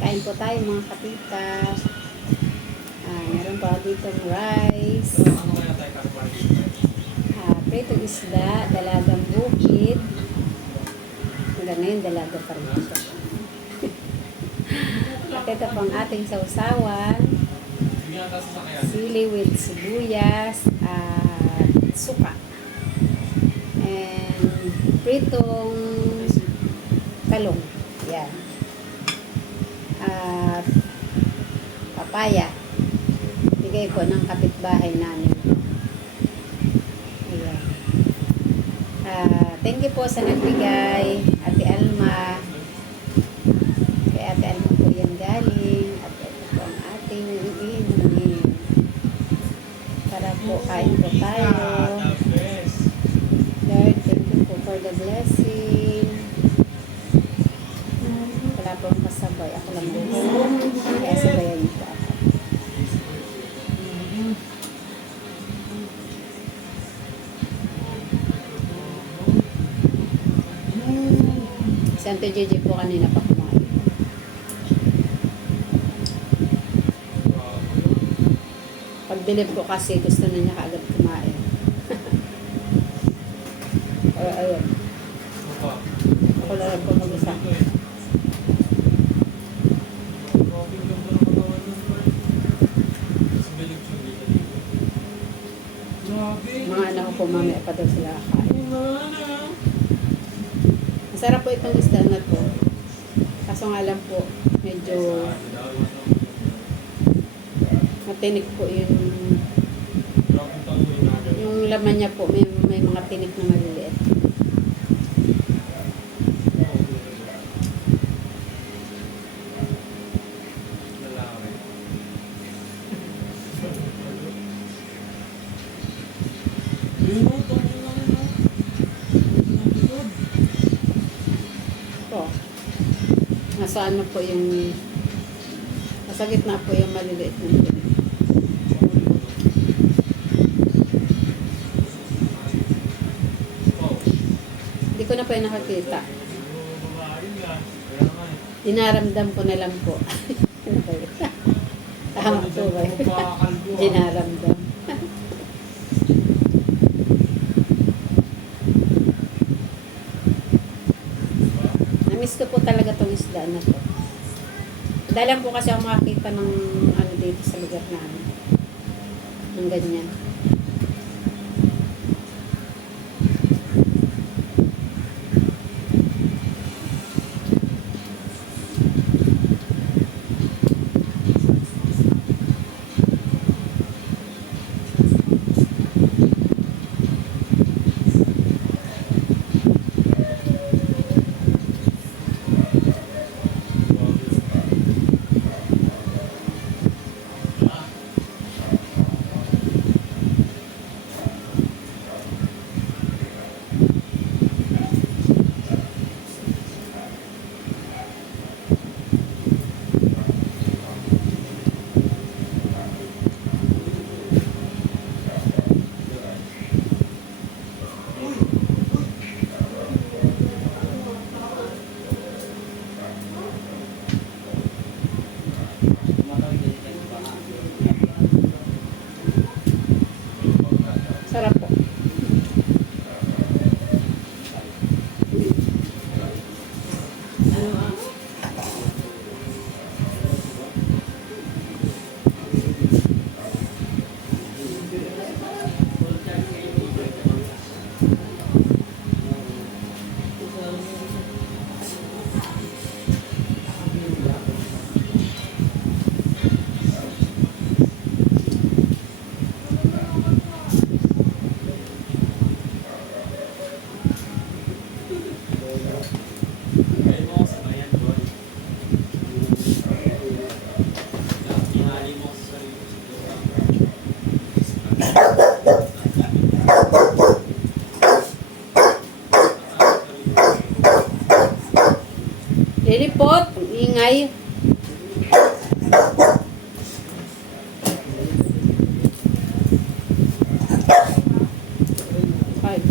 Kain po tayo mga kapitas. Meron pa dito rice. Pritong isda, dalagang bukid. Hanggang ngayon dalaga pa rin siya. At ito po ang ating sausawan. Sili with sibuyas at suka. And pritong talong. Yan. At papaya. Bigay ko ng kapitbahay namin. Ayan. Thank you po sa nagbigay. Ate Alma. Kay Ate Alma po yan galing. At ito po ang ating inumin. Para po kain po tayo. Lord, thank you po for the blessing. Wala po ang kasabay. Ako lang din. Kaya sabayan niyo po ako. Si Ante JJ po kanina pa kumain. Pagbilib ko kasi gusto na niya kaagad kumain. Ayun. Ako lang po mag-isa. Mga anak ko po mamaya pa daw sila kakain. Masarap po itong isda na to. Kaso nga lang po, medyo matinik po yung laman niya po, may mga tinik na maliliit. Nasa ano po yung nasa gitna po yung maliliit na tinik. Hindi ko na po yung nakakita. Dinaramdam ko na lang po. Ano ba yun? Tama po ba yun? Dinaramdam. Namiss ko po talaga tong isda na to. Dahil po kasi ako makakita ng ano dito sa lugar namin. Ng ganyan. Sarap po. Lilipot, ingay. Ay.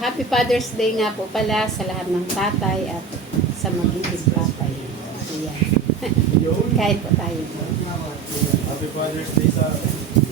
Happy Father's Day nga po pala sa lahat ng tatay at sa magiging tatay. Ayan. Kain po tayo po. Happy Father's Day sa akin.